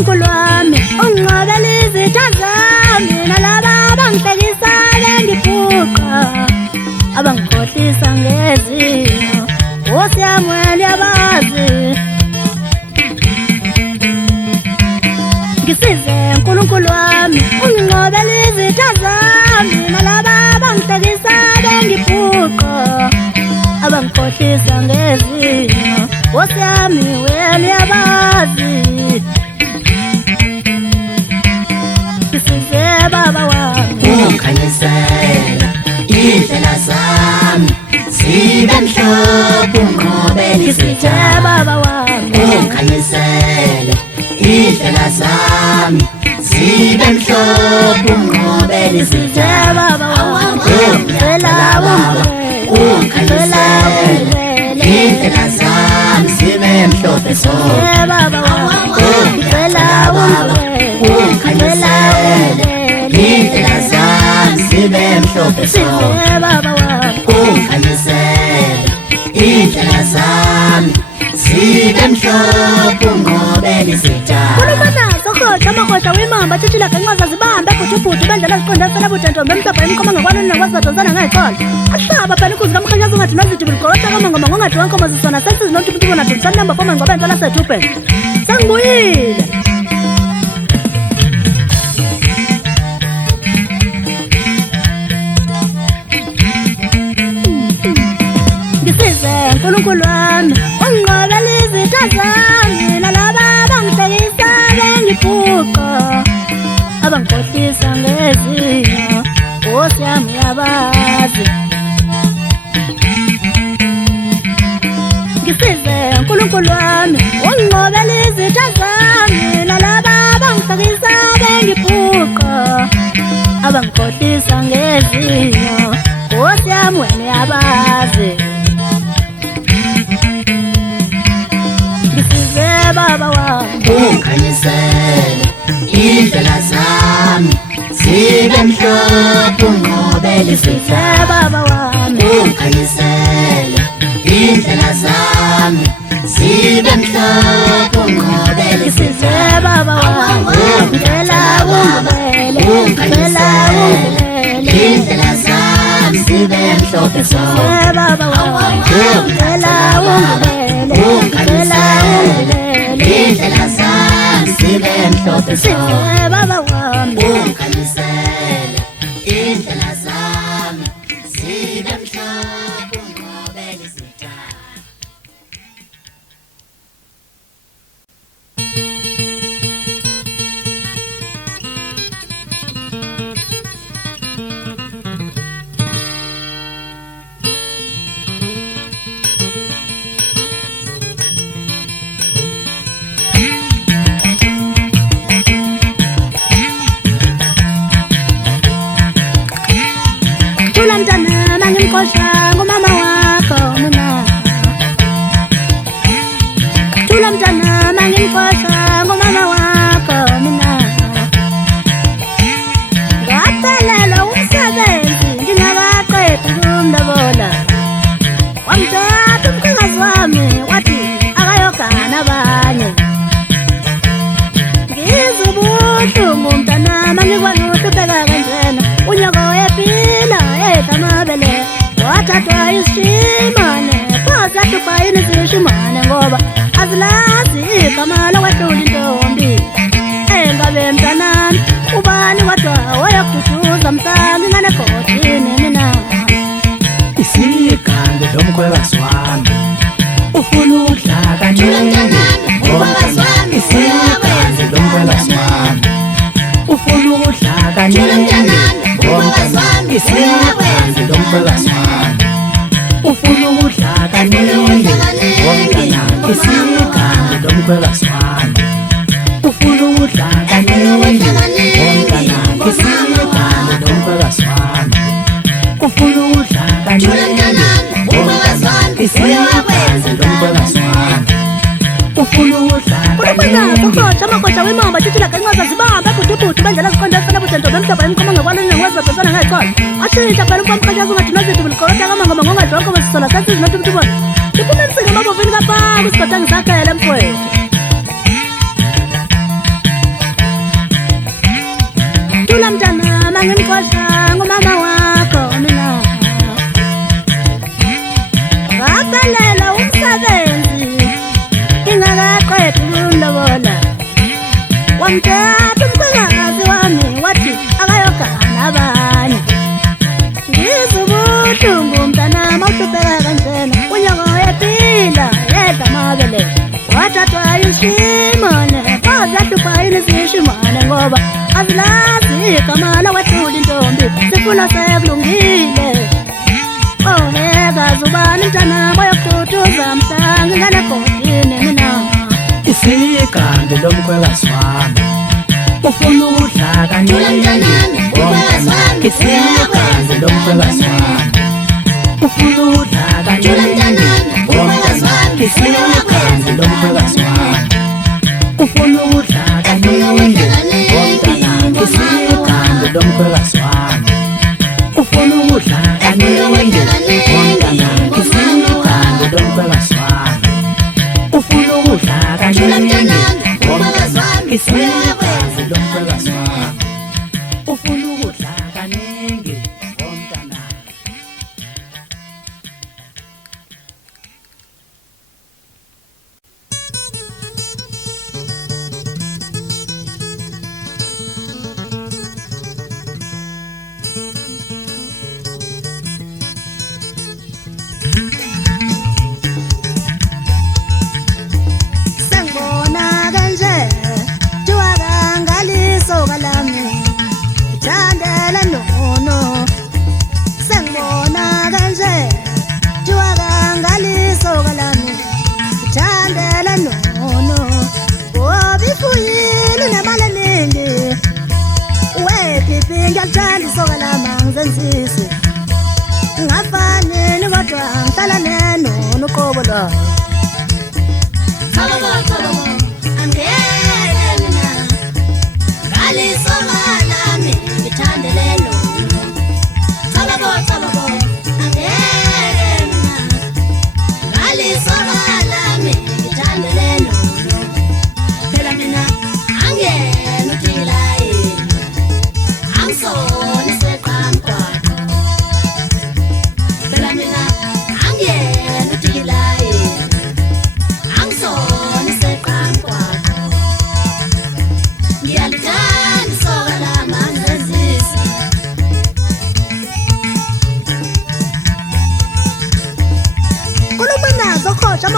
uNkulunkulu wami unginqobele izitha zami nalaba abangibhekisale ngiphuqa abangikhohlisa ngezimo Nkosi yami wena yabazi Ngisize uNkulunkulu wami unginqobele izitha zami nalaba abangibhekisale ngiphuqa abangikhohlisa ngezimo Nkosi yami wena yabazi Ngisize baba wami ungikhanyisela indlela zami zibe mhlophe unqobele Ngisize baba wami ungikhanyisela indlela zami zibe mhlophe unqobele Ngisize baba wami ngicela ungikhanyisela indlela zami zibe mhlophe baba wami ngicela ungikhanyisela indlela zami zibe mhlophe baba wami ungikhanyisela indlela zami zibe mhlophe unqobele izitha Kulumanazo khoja amakhoja wimamba tshitshila ngenqoza zibambe bhutubhutu bendlela ziqonde selabuthentombe emhlophe emkhoma ngekwana nakwazi badonsana ngayixola ahlaba phela inkuzi kamkhanyazi ungathi nazidibula ulikokotha kamangoma ngongathi wankomo zisona sensizi nokuthi bona dumisana namba foma ngcoba entwana sethu ubhele sengibuyile Ngisize uNkulunkulu wami unginqobele izitha zami nalaba abangibhekisale ngiphuqa abangikhohlisa ngezimo Nkosi yami yabazi Ngisize uNkulunkulu wami unginqobele izitha zami nalaba abangibhekisale ngiphuqa abangikhohlisa ngezimo Nkosi yami wena yabazi Ngisize baba wami ungikhanyisela indlela zami zibe mhlophe unqobele izitha baba wami ungikhanyisela indlela zami zibe mhlophe unqobele izitha baba wami ngicela ungikhanyisela indlela zami zibe mhlophe baba wami ngicela ungikhanyisela indlela zami zibe mhlophe baba wami ungikhanyisela indlela zami zibe mhlophe unqobele izitha Thula mntana mangimkhohlwa ngumama wakho mina Thula mntana mangimkhohlwa ngumama wakho mina Ngaphelelwa umsebenzi ngingakaqedi kumlobola Wamthatha umkhikazi wami wathi akayogana abanye Ngizubuhlungu mntana mangikwazi ukuhlupheka kanjena Unyoko ephila amabele wathathwa isimane phansi yahlupha yini zishimane ngoba azilazi igama lokwehlula intombi engabe mntanami ubani kodwa wayokududuza mhlanga inganekhodini mina isigange lomkhwekazi wami ufuna udlakanini isigange lomkhwekazi wami ufuna udlakanini isigange lomkhwekazi wami ufuna udlakanini isigange lomkhwekazi wami ufuna udlakanini isigange lomkhwekazi wami ufuna udlakanini isigange lomkhwekazi wami ufuna udlakanini ukhoja amakhoja wimamba tshitshila ngenqoza zibambe bhutubhutu bendlela ziqonde selabuthentombe emhlophe emkhoma ngekwana nakwazi badonsana ngayixola atshintsha phela umkamkhanyazi ungathi nazidubula ulikokotha kamangoma ngongathi wankomo zisona sensizi nokuthi bona Ngifuna umsika emabovini kapaka usigoda ngisakhela emfowethu ngumama wakho mina ngaphelela umsebenzi ingakaqedi kumlobola wamthatha umkhwekazi wami wathi akayogana abanye ngizubuhlungu mntanami awuhlupheka kanjena unyoko yephila yedla amabele wathathwa yishimane phozahlupha yini zishimane ngoba azilazi igama lakwethula intombi sifuna sekulungile ohekazi ubani mntanami oyokududuza mhla nginganebhodini mina isikande lomkhwekazi wami ufuna ukudla kaningi womntanami isikande lomkhwekazi wami ufuna ukudla kaningi womntanami isikande lomkhwekazi wami ufuna ukudla kaningi womntanami isikande lomkhwekazi wami ufuna ukudla kaningi womntanami isikande lomkhwekazi wami ufuna ukudla kaningi womntanami isikande lomkhwekazi wami ufuna ukudla kaningi womntanami. sengibona kanje juwakangalisoka lami ithandela nono sengibona kanje juwakangalisoka lami ithandela nono ngoba ifuyile nemali eningi wephiphi ngiyakuthanda isoka lami angizenzisi ngafanini kodwa ngihlala nenono uqobo lwayo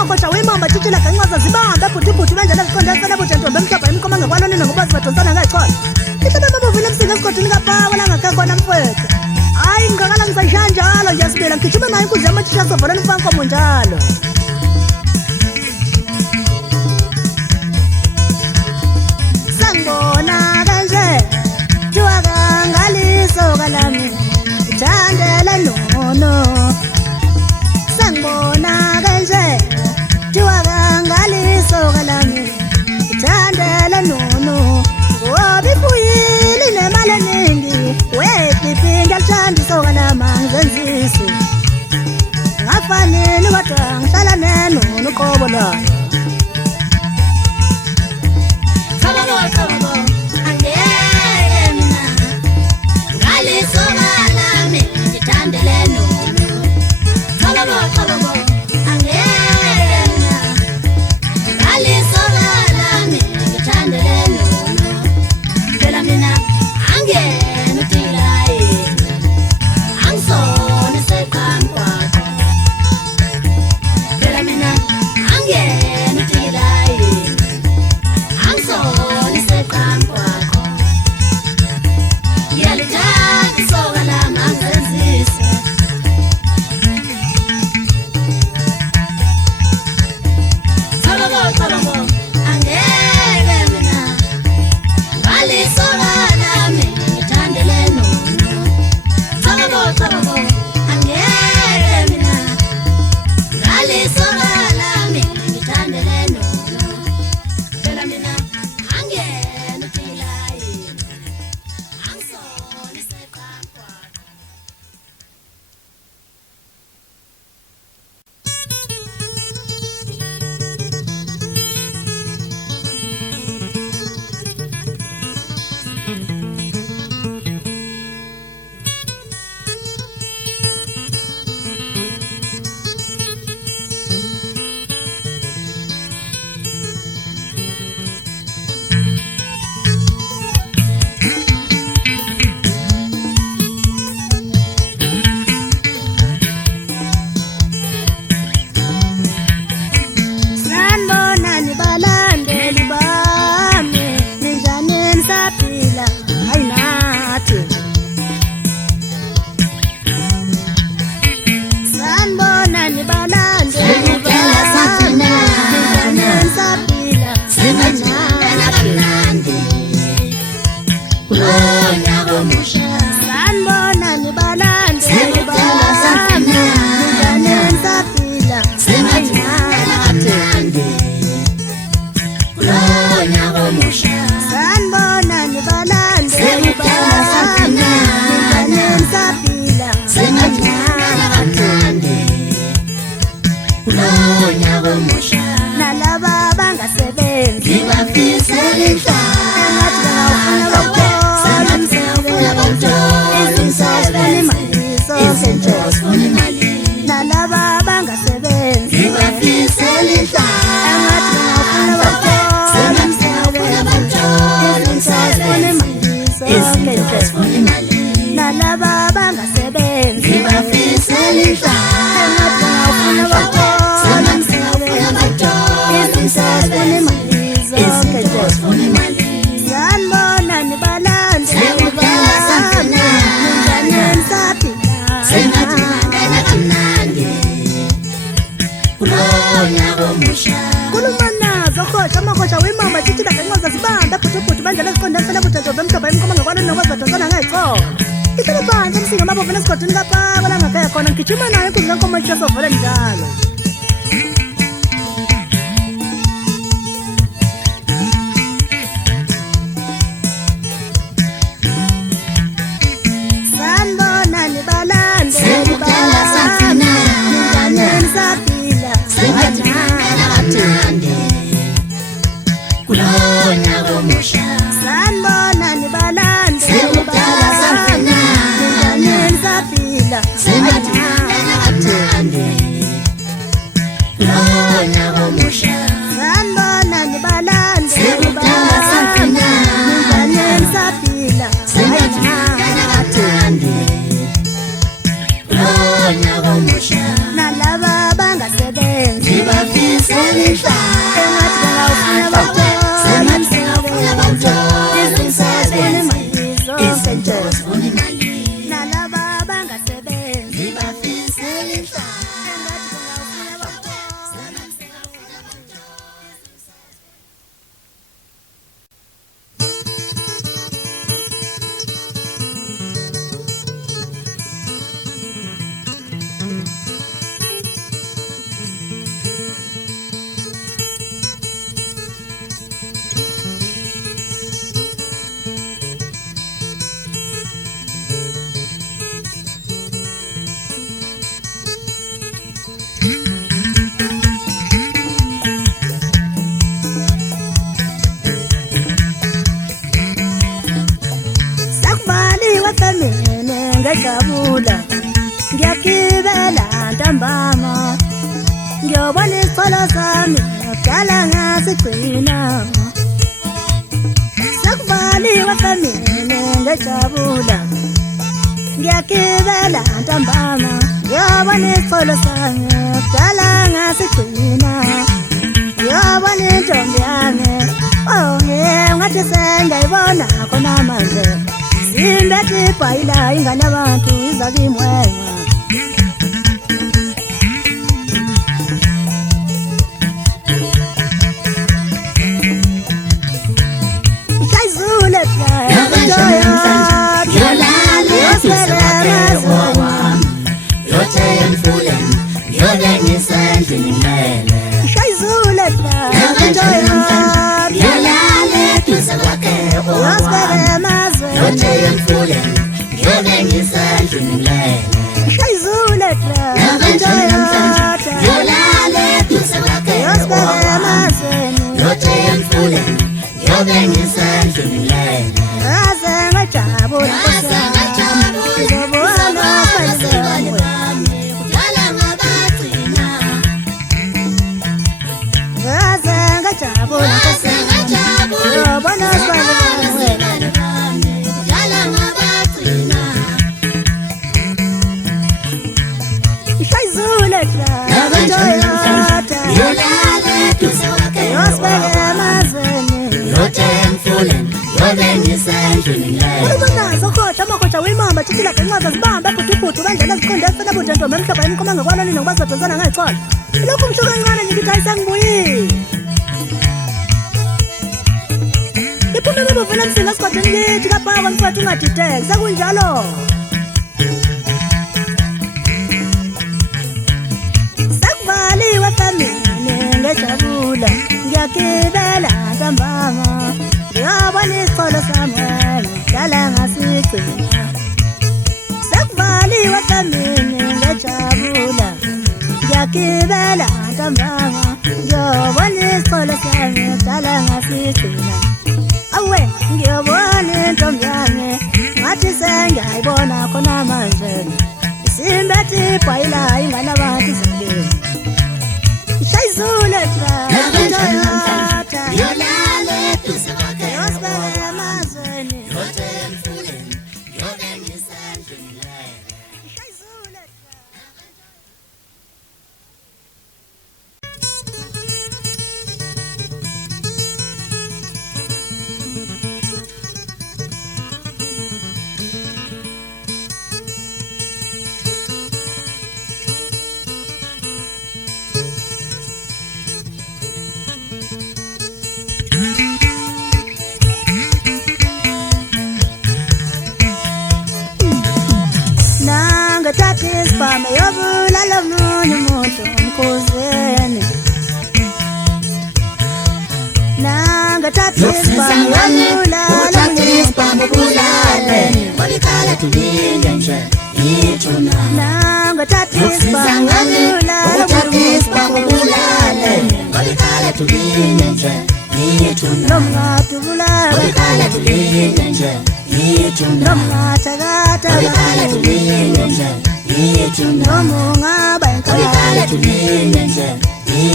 amakhotsha wimamba tshitshila kanqaza zibambe bhutibhuti benjela ziqondesela bujentombe emhlopha imkomanga kwalonina ngoba zibathonsana ngayixhola ihlebe babuvile emsini esigodini kapawa langakekhona mfethu hayi ngingakala ngisayishaya njalo nje sibila ngigijime nayo inkunzi yamathisha sovaleni mfankomo njalo sengibona kanje juwakangalisoka lami ithandela nono sengibona kanje juwakangalisoka lami ithandela nono ngoba ifuyile nemali eningi wephiphi ngiyaluthanda isoka lami angizenzisi ngafanini kodwa ngihlala nenono uqobo lwayo Yeah. nalaba bangasebenzi ngibafisela engathi ngafuna bakhona izinto zifuna imali nalaba bangasebenzi ngibafisela engathi ngafuna bakhona izinto zifuna imali sanibona nibalande Sengibala saphila. ninjani saphila sengathi ngangena kamnandi kulonyaka omusha khuluma nazo khotsha amakhosha wimamba thithila ngenqoza zibambe bhutubhutu bandlela eziqondasela buthathova emhlophe emkhoma ngakwanini nokwazadonsana ngayichoko ihlele phansi emsinga amabomvu nesigodini kapaka langakhaya khona ngigijima nayo inkundla lenkomo ishasovele njalo sanibona nibalande Sengibala saphila. ninjani saphila sengathi ngangena kamnandi kulonyaka omusha sanibona nibalande Sengibala saphila. ninjani saphila sengathi ngangena kamnandi kulonyaka omusha sanibona nibalande Sengibala saphila. ninjani saphila sengathi ngangena kamnandi kulonyaka omusha nalaba bangasebenzi ngibafisela engathi bengawufuna izinto zifuna imali nalaba bangasebenzi ngibafisela engathi bengawufuna sakubaliwe femini ngejabula ngiyakibela ntambama ngiyobona isicelo sami kudala ngasigcina sakubaliwe femini ngejabula ngiyakibela ntambama ngiyobona isicelo sami kudala ngasigcina ngiyobona intombi yami ngathi sengayibona khona manje simbethi ibhayila ingane abantu izakimwenga ishayizule ishayizule yosibeke emazwe ishayizule yosibeke emazweni aze ngajabula ngizobona kwenzeni aze ngajabula ngizobona kwenzeni ishayizule yosibeke emazweni ulibonazo khotsha amakhosha wimamba thithila ngenqoza zibambe bhutubhutu bandlela eziqondasela budentombe emhlophe emkhoma ngakwanini nokwazadonsana ngayicholo ilokhu msho kancane ngikithi ayisangibuyile iphume babovela msinga esigodini kithi kapaka mfowethu ungadideki sekunjalo sakuvaliwe femini ngejabula ngiyakibela ntambama ngiyobona isicelo sami kudala ngasigcina sakuvaliwe femini ngejabula ngiyakibela ntambama ngiyobona isicelo sami kudala ngasigcina awe ngiyobona intombi yami ngathi sengiyayibona khona manje igwayila inganabantu izalweni ishayizule Yolale tusakake yosibele emazweni yote emfuleni yote ngisandlile ishayizule nangathatha isibhamu yobulala omunye umuntu emkhuzeni nangathatha isibhamu yobulala omunye isibhamu bulale ngolikhala tulinge nje ithuna nangathatha isibhamu yobulala omunye isibhamu bulale ngolikhala tulinge nje ithuna nomngadi ubulala ngolikhala tulinge nje ithuna nomngathakatha ngolikhala tulinge nje ithuna noma ungaba ngolikhala inkala tulinge nje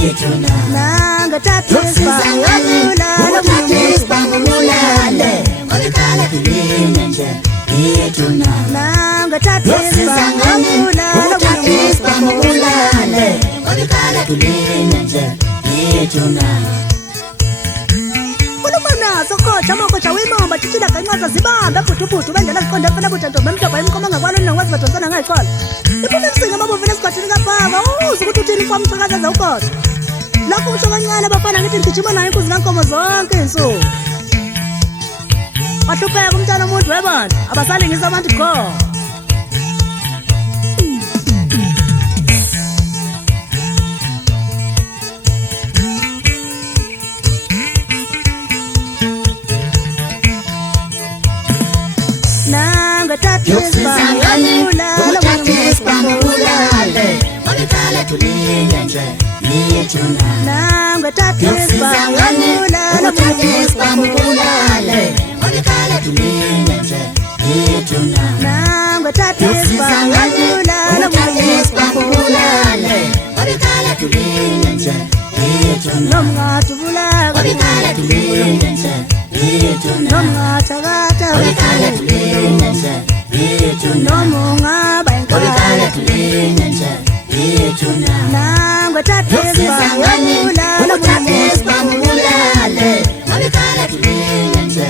ithuna nangathatha isibhamu yobulala omunye isibhamu bulale ngolikhala tulinge nje ithuna nangathatha isibhamu yobulala omunye isibhamu bulale ngolikhala tulinge nje ithuna nazo khoja amakhosha wimamba tshitshila kancaza zibambe bhutubhutu bendlela ziqonde mfana butantombe emhlophe emkhoma ngakwalo ningakwazi badonsana ngayixola iphuma emsinga amabovini esikhathini kaphaka uze ukuthi uthini mfama msakazaza ukodwa lokho kusho kancane abafana ngithi ngigijima nayo inkunzi kankomo zonke iy'nsuku bahlupheka umntana omuntu webandla abasalingisa abantu go nangathatha isibhamu yobulala isibhamu bulale ngolikhala tulinge nje ithuna nangathatha isibhamu yobulala isibhamu bulale ngolikhala tulinge nje ithuna nangathatha isibhamu yobulala isibhamu bulale ngolikhala tulinge nje ithuna nomngadi ubulala ngolikhala tulinge nje ithuna nomngathakatha ngolikhala tulinge nje ithuna noma ungaba ngolikhala inkala tulinge nje ithuna nangathatha isibhamu yobulala isibhamu bulale ngolikhala tulinge nje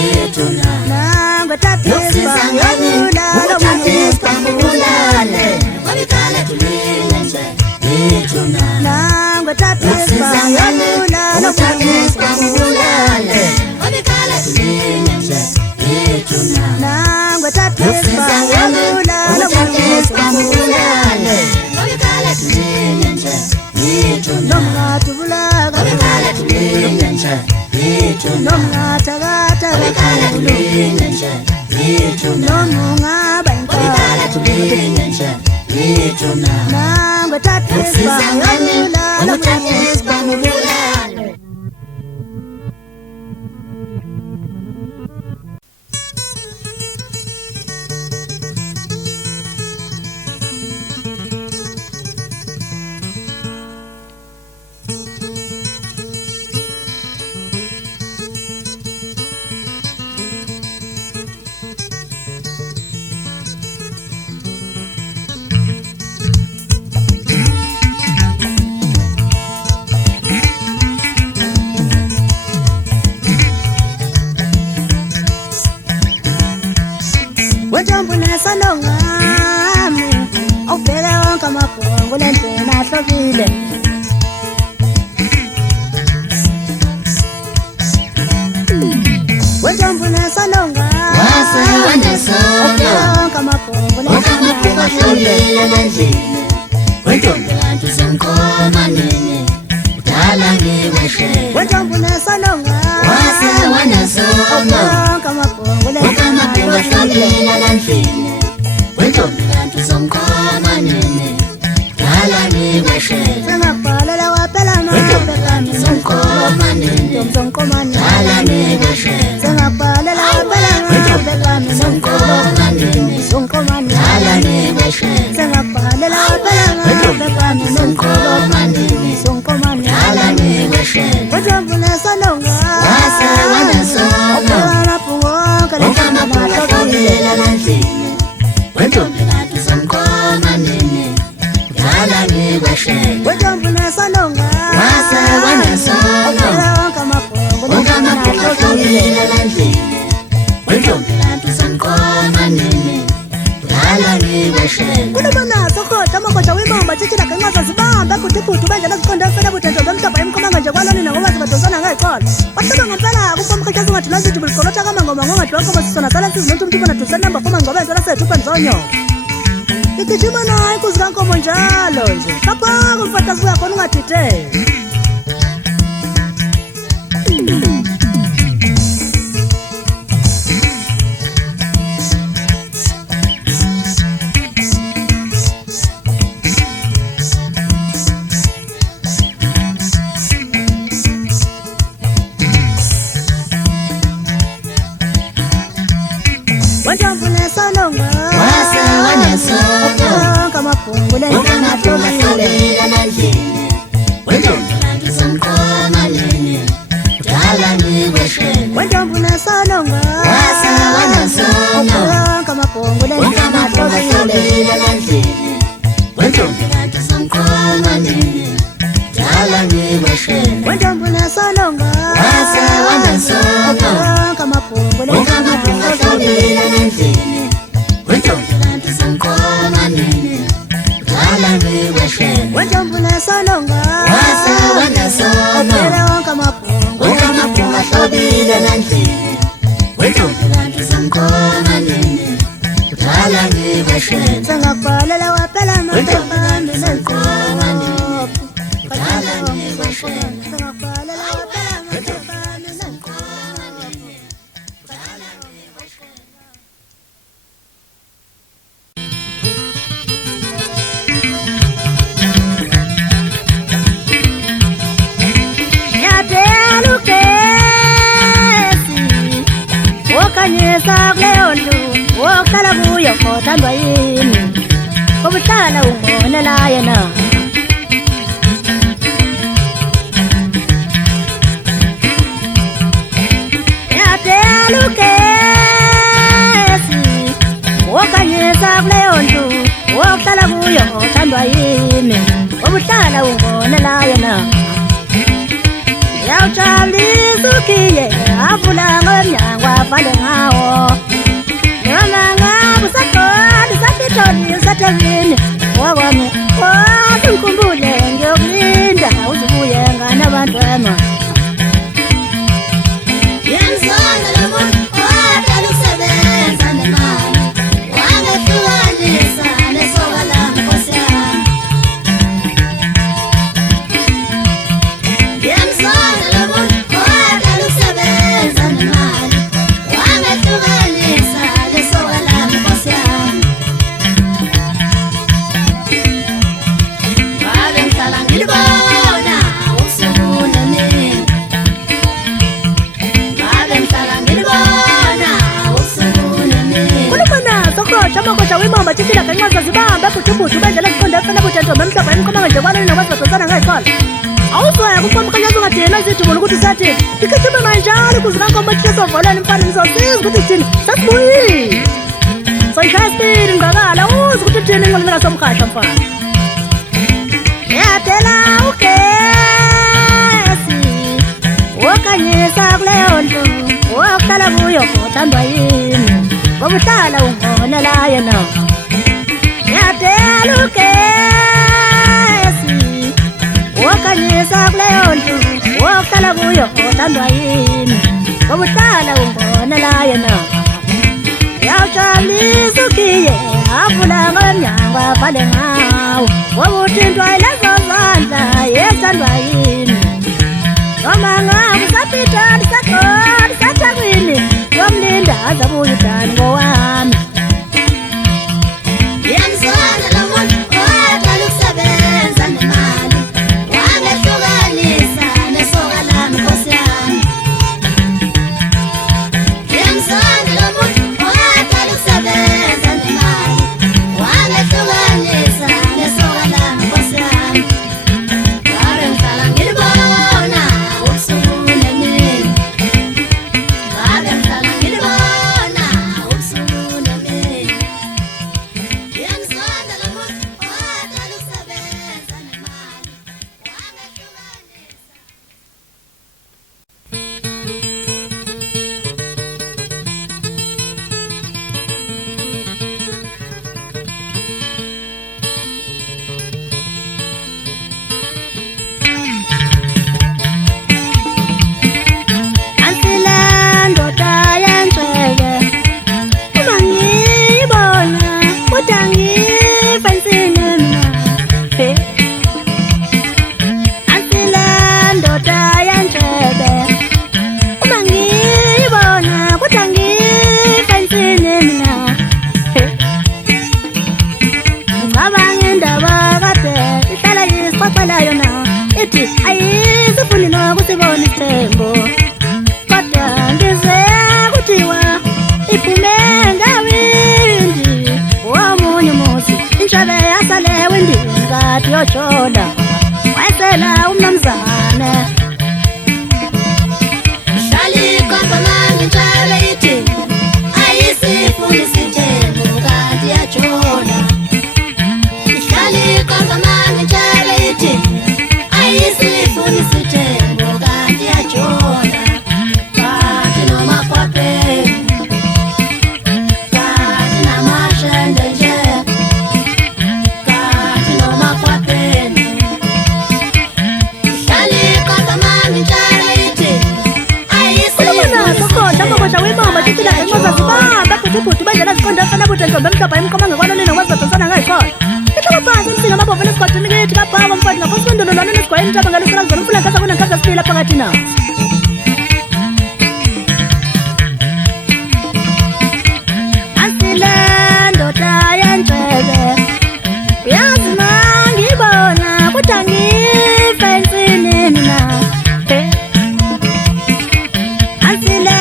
ithuna nangathatha isibhamu yobulala isibhamu bulale ngolikhala tulinge nje ithuna nangathatha isibhamu yobulala isibhamu bulale ngolikhala tulinge nje ithuna nangathatha isibhamu yobulala isibhamu bulale ngolikhala tulinge nje ithuna nomngadi ubulala ngolikhala tulinge nje ithuna nomngathakatha ngolikhala tulinge nje ithuna noma ungaba ngolikhala inkala tulinge nje ithuna nangathatha isibhamu yobulala isibhamu bulale wentombi nesanongami awubheke wonke amabhongo lendlela ahlobile wentombi nesanongami wase wanesono wonke amabhongo lendlela ahlobile endlini wentombi kanti usemkhoma nini udala ngiweshe wentombi nesanongami wase wanesono wonke amabhongo lendlela ahlobile endlini wentombi kanti usemkhoma nini udala ngiweshe sengakubhalela kwaphela mabhekami usemkhoma nini nomzonkomane udala ngiweshe sengakubhalela kwaphela mabhekami usemkhoma nini nomzonkomane udala ngiweshe sengakubhalela Lalela wapela ngabekani Sonkomanini Sonkomani Dala niweshele Wajambule sanonga Wase wanesonga Wapela pungo Kaleka Ukamapula landlini Wentombi latu sonkomanini Dala niweshele Wajambule sanonga Wase wanesonga Wapela kamapungo Ukamapula landlini Wentombi latu sonkomanini Dala niweshele Kulubona sokota makota wimamba chichila kangaza zibamba kutiputu banja nazikonda fena butento bemtapa imkomanga nje kwaloni na ngoma zibatozana ngayikhola Wasaba ngempela kupamkhachaza ngathi nazithi bulikolotha kama ngoma ngathi wakho masisona sala sizinto umuntu bona tusenamba koma ngoba enzela sethu panzonyo Ikijima nayi kuzikankomo njalo nje Papa kumfata sibuya khona ungathithe Wajambule sanonga Wase wanesonga Kamapungu leni Ukamapula landlini Wentombi latu sonkomanini Dala niweshele Wajambule sanonga Wase wanesonga Kamapungu leni Ukamapula landlini Wentombi latu sonkomanini Dala niweshele Wajambule sanonga Wase wanesonga Kamapungu leni Ukamapula landlini Wentombi latu sonkomanini Dala niweshele Wajambule sanonga Wase wanesonga Kamapungu Ukamapula landlini Wentombi latu sonkomanini Dala niweshele Sangakwalela wapela Wentombi mapapambi latu sonkomanini Dala nenkopi niweshele Sangakwalela wapela mapapambi nenkopi Okanyesa kuleonto Wokuhlala kuyo kothandwa yini Kobuhlala ungonela yena Yadela ukesi Okanyesa kuleonto Wokuhlala kuyo kothandwa yini Kobuhlala ungonela yena Yawujalisa ukiye avula ngomnyango avale ngawo Noma ngabe usaqala usapithoni usathekini Wakwami wathi ngikhumbule ngiyokulinda uzubuye ngane abantwana Yemzonda lo muntu wadala ukusebenza nemali Wangehlukanisa nesoka lami Nkosi yami Yemzonda lo muntu wadala ukusebenza nemali Wangehlukanisa nesoka lami Nkosi yami Babe ngihlala ngilibona usuku nemini Kulubona sokota makota wimamba chichila kangaza zibamba kutiputu banja nazikonda fena butento bemtapa imkomanga nje kwaloni na wazibatozana ngayikhola Awuzwaya kupamkhachaza ngathi yena zithi bona ukuthi usathini Ikithima manjalo kuzikankomo chisovolweni mfana nizosiza ukuthi thini Sasibuyile Soyishaya spidi ngakala uzi ukuthi thini ngolina somkhahla mfana Yadela ukesi Okanyesa kuleonto Wokuhlala kuyo kothandwa yini Kobuhlala ungonela yena Yadela ukesi Okanyesa kuleonto Wokuhlala kuyo kothandwa yini Kobuhlala ungonela yena Yawujalisa ukiye avula ngomnyango avale ngawo Wokuthintwa lezo zandla yesandwa yini Noma ngabe usapithoni sakoni sathakini Yomlinda azabuye udani ngowami Yemzonda lo muntu wadala ukusebenza nemali Wangehlukanisa nesoka lami Nkosi yami Yemzonda lo muntu wadala ukusebenza nemali Wangehlukanisa ithi ayisifuni nokusibona isithembu kodwa ngize kuthiwa iphume ngawindi womunye umuzi inshabe yasale wendini ngathi yotshola wayesela umnumzane Hlali kwamanje njalo ithi ayisifuni isithembu kanti yatshona. Hlali kwamanje njalo ithi ayisifuni isithembu kanti yatshona. Kanti noma kwaphela kanti namashende nje kanti noma kwaphela Hlali kwamanje njalo ithi Nasokodla wemama tithila enqozazibamba bhuthubhuthi bandlela ziqonda fana butentombe emhlophe emqomanga kwanonina ngwazibadonsana ngayikhola ihlala phansi emsinga amabhovela esigodini kithi kabhaka mfati ngaphosi kwendololwane nesigwayeni ntaba ngalusela kuzona umfula nkasa kunankasa sibila phakathi nazo asile ndoda yentshebe uyazi ma ngibona kuthi angife ensini mina asile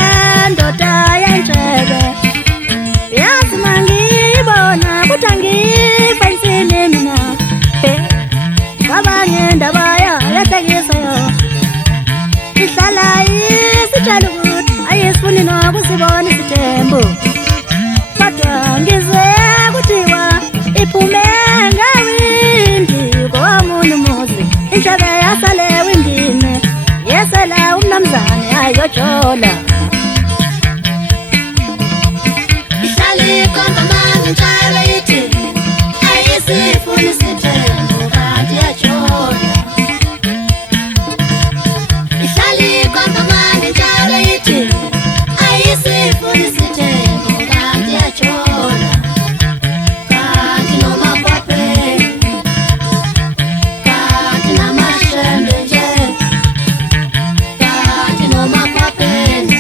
ndoda yentshebe uyazi ma ngibona kuthi angife ensini mina kwabanye indaba yahlekisa ihlala isitshela ukuthi ayisifuni nokusibona isithembu kodwa ngize kuthiwa iphume ngawindi komunye umuzi inshabe yasale windini yesela umnumzane ayotshola Hlali kwamanje njalo ithi ayisifuni isithembu kanti yatshona. Hlali kwamanje njalo ithi ayisifuni isithembu kanti yatshona. Kanti noma kwaphela kanti namashende nje kanti noma kwaphela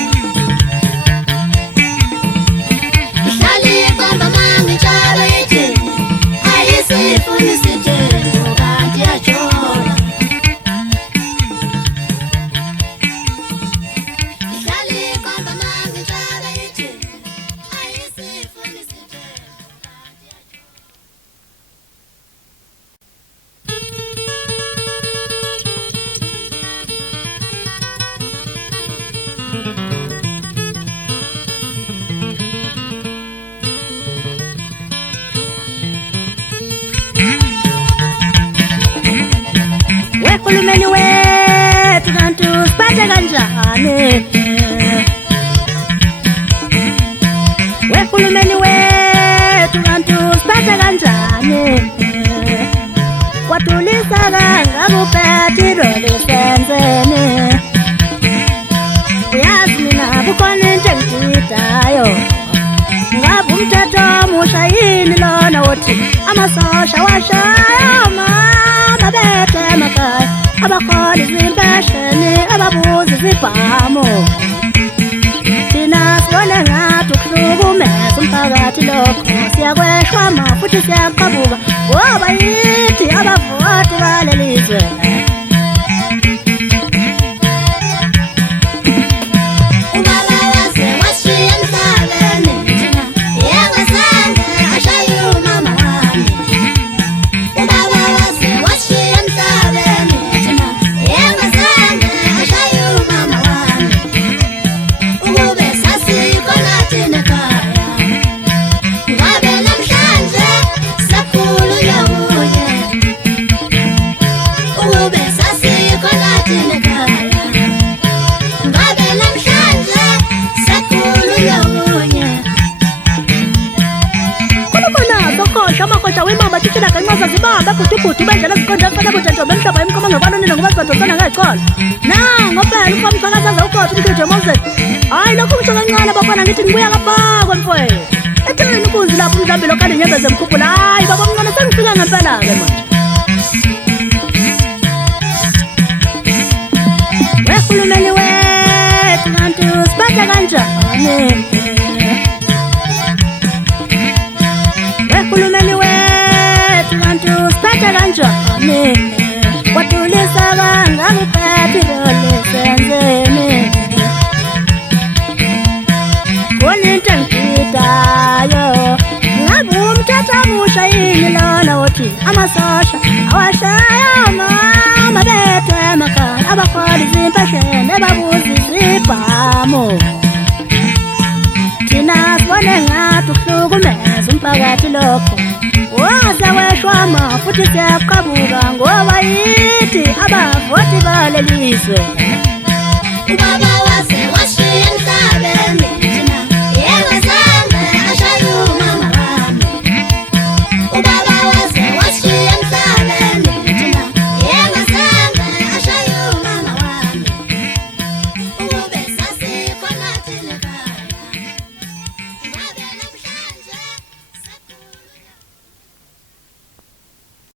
Hlali kwamanje njalo ithi ayisifuni isithembu kanti yatshona. Hlali kwamanje njalo ithi ayisifuni isithembu kanti yatshona. wehulumeni wethu kanti usiphathe kanjani wehulumeni wethu kanti usiphathe kanjani watulisa kangakuphethe irolisenzeni uyazi mina kukhona into engididayo ngabe umthetho omusha yini lona wothi amasosha washaya mama bethe emakhaya abahola izimpesheni ababuza izibhamu thina sibone ngathi ukuhlukumeza umphakathi lokho siyakweshwa ma futhi siyaqhabuka ngoba yithi abavoti balelizwe Ubaba waze washiya emhlabeni thina yengazange ashaye umama wami. Ubaba waze washiya emhlabeni thina yengazange ashaye umama wami. Ukube sasikhona thina ekhaya ngabe namhlanje sakhulunywa kuye. Ukube sasikhona thina ekhaya ngabe namhlanje sakhulunywa kuye. Sokhohla amakhohla wemama tithila kanqozazibamba bhuthubhuthi bandlela ziqonda fana butentombe emhlophe emqomanga kwanonina ngubazibadonsana ngayikhola ngopela umfamqhakazaza ukhohla umkhitho moses hayi lokhu ngisho kancane bafana ngithi ngibuya kapha kwemfowethu ethekeni inkunzi lapho umdlambile okade nyembeze mkhuphula hayi baba mncane sengifika ngempela-ke manje wehulumeni wethu kanti usiphathe kanjani wehulumeni wethu kanti usiphathe kanjani watulisa upetroli senzeni kuninto engitayo ngabe umthetho musha yini lona othi amasosha awashaya mama bethu emakhaya abakhona izimpesheni ababuza izibhamu thina sibone ngathi ukuhlukumeza umphakathi lokho wase weshwama futhi siyaqabuka ngoba yithi abavoti balelizwe ubaba